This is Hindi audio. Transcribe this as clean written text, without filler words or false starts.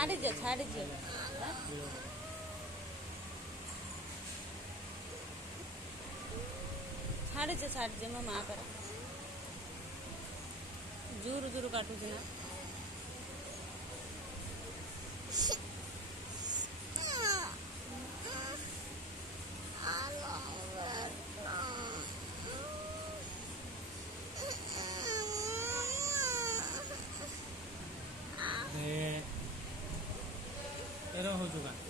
छाड़िजे छाड़िजे छाड़िजे छाड़िजे मम्मा आ कर जूर जूर काटुचे ना एरो हो चुका